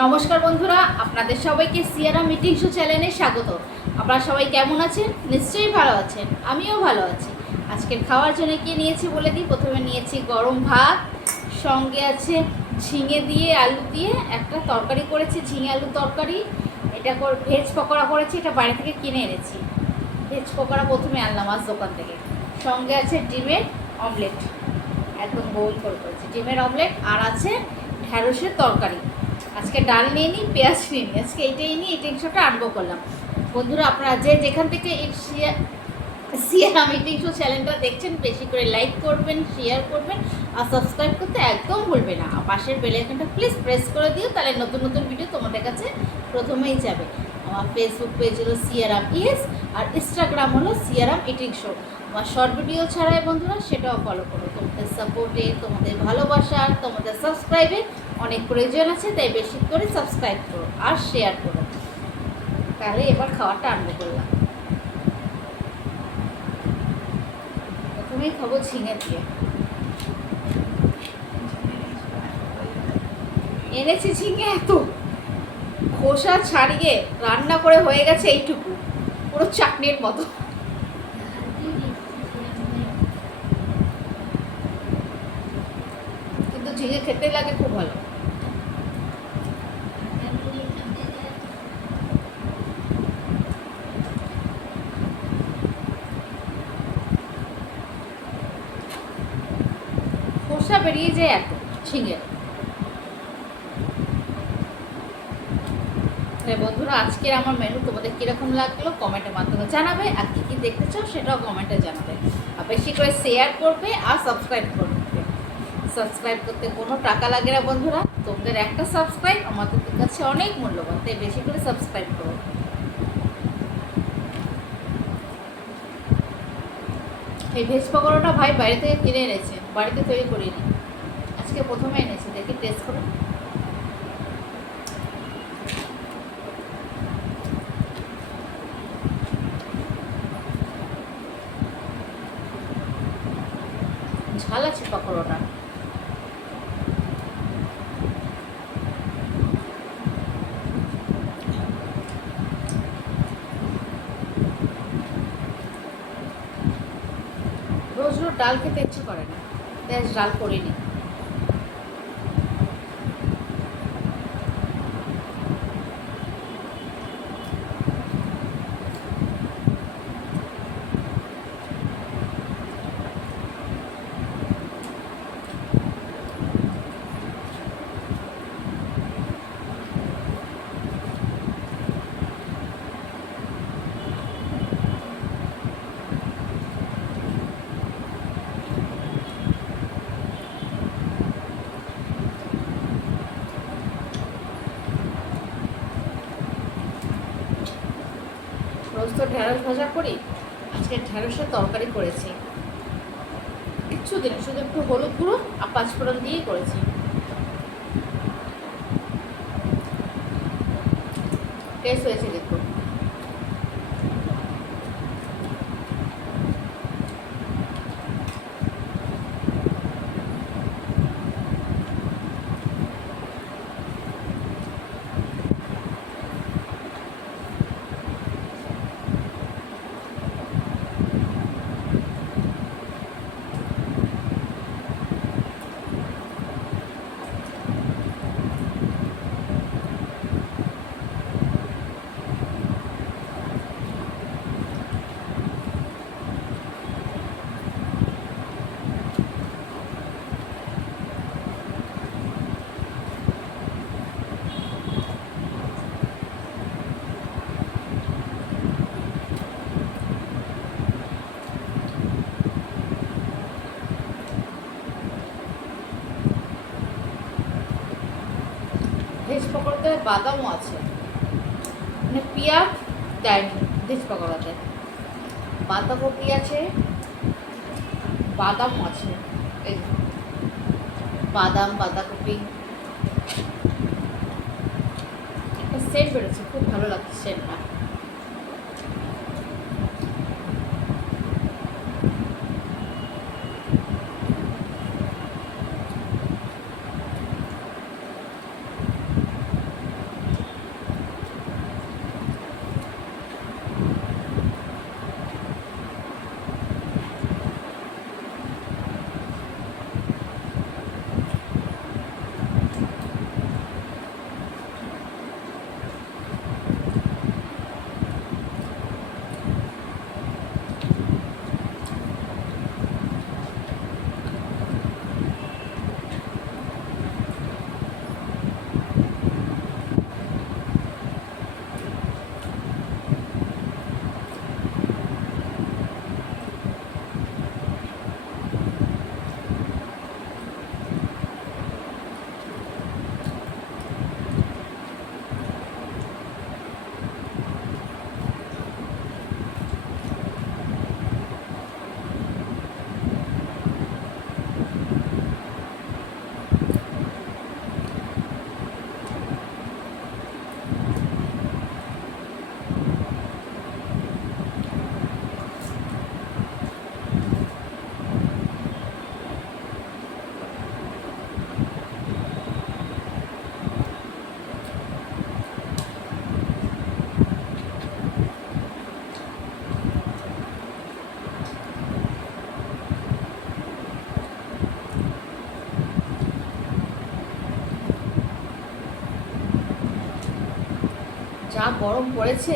নমস্কার বন্ধুরা, আপনাদের সবাইকে সিয়ারা মিটিং শো চ্যানেলে স্বাগত। আপনারা সবাই কেমন আছেন? নিশ্চয়ই ভালো আছেন, আমিও ভালো আছি। আজকের খাওয়ার জন্য কি নিয়েছি বলে দিই। প্রথমে নিয়েছি গরম ভাত, সঙ্গে আছে ঝিঙে দিয়ে আলু দিয়ে একটা তরকারি করেছি, ঝিঙে আলু তরকারি। এটা ভেজ পকোড়া করেছি, এটা বাড়ি থেকে কিনে এনেছি। ভেজ পকোড়া প্রথমে আনলাম আজ দোকান থেকে। সঙ্গে আছে ডিমের অমলেট, একদম গোল করে করেছি ডিমের অমলেট। আর আছে ঢ্যাঁড়সের তরকারি। আজকে ডাল নিয়ে নিই, পেঁয়াজ নিয়ে নিই, আজকে এইটাই নিই, এই টিংশোটা আনবো করলাম। বন্ধুরা, আপনারা যেখান থেকে এই সিয়ারা মিটিং শো চ্যানেলটা দেখছেন, বেশি করে লাইক করবেন, শেয়ার করবেন আর সাবস্ক্রাইব করতে একদম ভুলবে না। আর পাশের বেল আইকনটা প্লিজ প্রেস করে দিও, তাহলে নতুন নতুন ভিডিও তোমাদের কাছে প্রথমেই যাবে। আমার ফেসবুক পেজ হলো সিয়ারাম ইয়েস, আর ইনস্টাগ্রাম হলো সিয়ারাম ইটিং শো। আমার শর্ট ভিডিও ছাড়াই বন্ধুরা, সেটাও ফলো করো। তোমাদের সাপোর্টে, তোমাদের ভালোবাসার, তোমাদের সাবস্ক্রাইবে অনেক প্রয়োজন আছে, তাই বেশি করে সাবস্ক্রাইব করো আর শেয়ার করো। তাহলে এবার খাওয়াটা আরম্ভ করলাম। প্রথমেই খাবো ঝিঙে দিয়ে। এনেছি ঝিঙে, এত খোসা ছাড়িয়ে রান্না করে হয়ে গেছে এইটুকু, পুরো চাটনির মতো। কিন্তু ঝিঙে খেতে লাগে খুব ভালো। খোসা বেরিয়ে যায় এত ঝিঙে। বন্ধুরা, আজকের আমার মেনু তোমাদের কীরকম লাগলো কমেন্টের মাধ্যমে জানাবে, আর কী কী দেখতে চাও সেটাও কমেন্টে জানাবে। আর বেশি করে শেয়ার করবে আর সাবস্ক্রাইব করবে। সাবস্ক্রাইব করতে কোনো টাকা লাগে না বন্ধুরা, তোমাদের একটা সাবস্ক্রাইব আমাদের কাছে অনেক মূল্যবান, তাই বেশি করে সাবস্ক্রাইব করো। এই ভেজ পকোড়াটা ভাই বাইরে থেকে কিনে এনেছে, বাড়িতে তৈরি করিনি, আজকে প্রথমে এনেছে। দেখি টেস্ট করে। ঝাল আছে পকোড়াটা। রোজ রোজ ডাল খেতে ইচ্ছে করে না, তাই আজ ডাল করিনি। রোজ তো ঢেঁড়স ভাজা করি, আজকে ঢেঁড়সের তরকারি করেছি। কিচ্ছু দিন, শুধু একটু হলুদ গুঁড়ো আর পাঁচফোড়ন দিয়েই করেছি। টেস্ট হয়েছে দেখুন। ভেজ পকোড়াতে বাদামও আছে, মানে পেঁয়াজ দেয়নি ভেজ পকোড়াতে। বাঁধাকপি আছে, বাদামও আছে। এই বাদাম, বাঁধাকপি, একটা সেন্ট বেরোচ্ছে, খুব ভালো লাগছে সেন্টটা। যা গরম পড়েছে,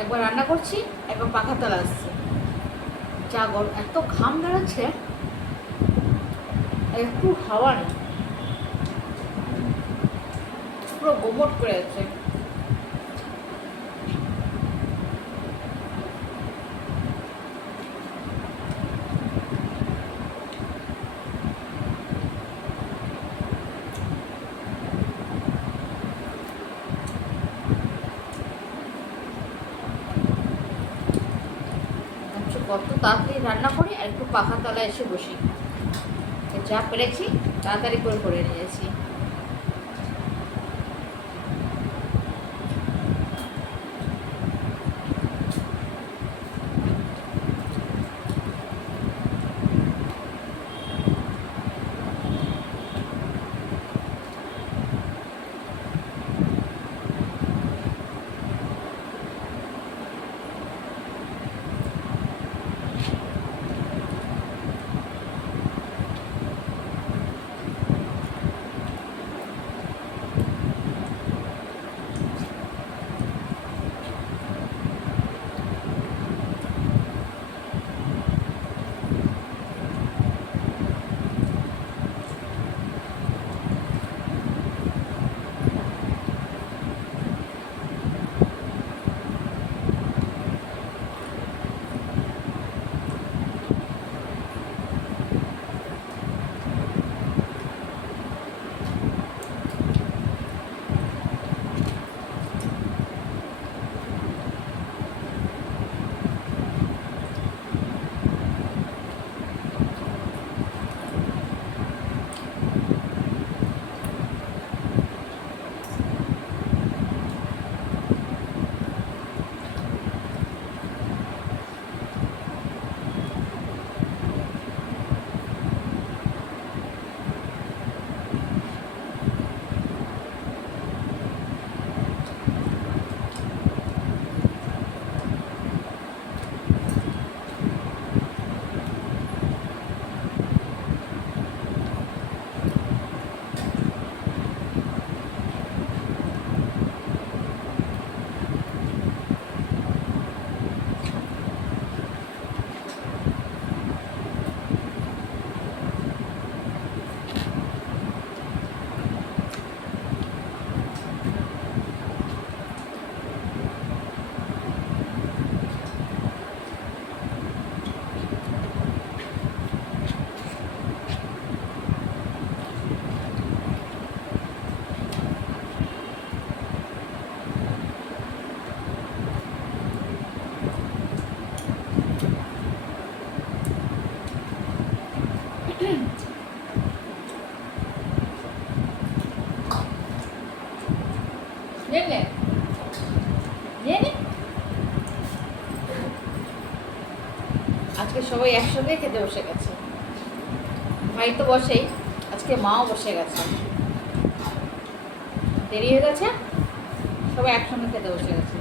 একবার রান্না করছি, একবার পাখা তলা আসছে। যা গরম, এত ঘাম বেরোচ্ছে, একটু হাওয়া নেই, পুরো গোমট করে যাচ্ছে। কত তাড়াতাড়ি রান্না করি আর একটু পাখা তলায় এসে বসি, যা পেরেছি তাড়াতাড়ি করে নিয়েছি। দেখলে আজকে সবাই একসঙ্গে খেতে বসে গেছে। ভাই তো বসেই, আজকে মাও বসে গেছে, দেরি হয়ে গেছে, সবাই একসঙ্গে খেতে বসে গেছে।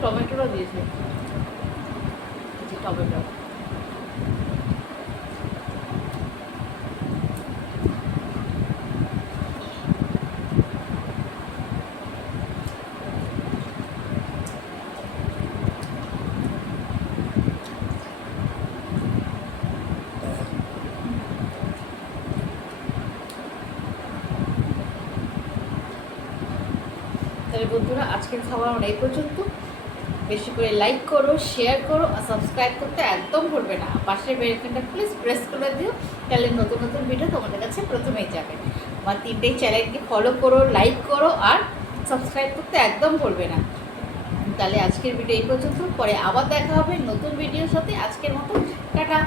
টমেটোটা দিয়েছে, টমেটো তাহলে বন্ধুরা, আজকের খাবার এই পর্যন্ত। বেশি করে লাইক করো, শেয়ার করো আর সাবস্ক্রাইব করতে একদম ভুলবে না। পাশের বেল আইকনটা প্লিজ প্রেস করে দিও, তাহলে নতুন নতুন ভিডিও তোমাদের কাছে প্রথমেই যাবে। আমার 3টে চ্যানেলকে ফলো করো, লাইক করো আর সাবস্ক্রাইব করতে একদম ভুলবে না। তাহলে আজকের ভিডিও এই পর্যন্ত, পরে আবার দেখা হবে নতুন ভিডিওর সাথে। আজকের মতো টাটা।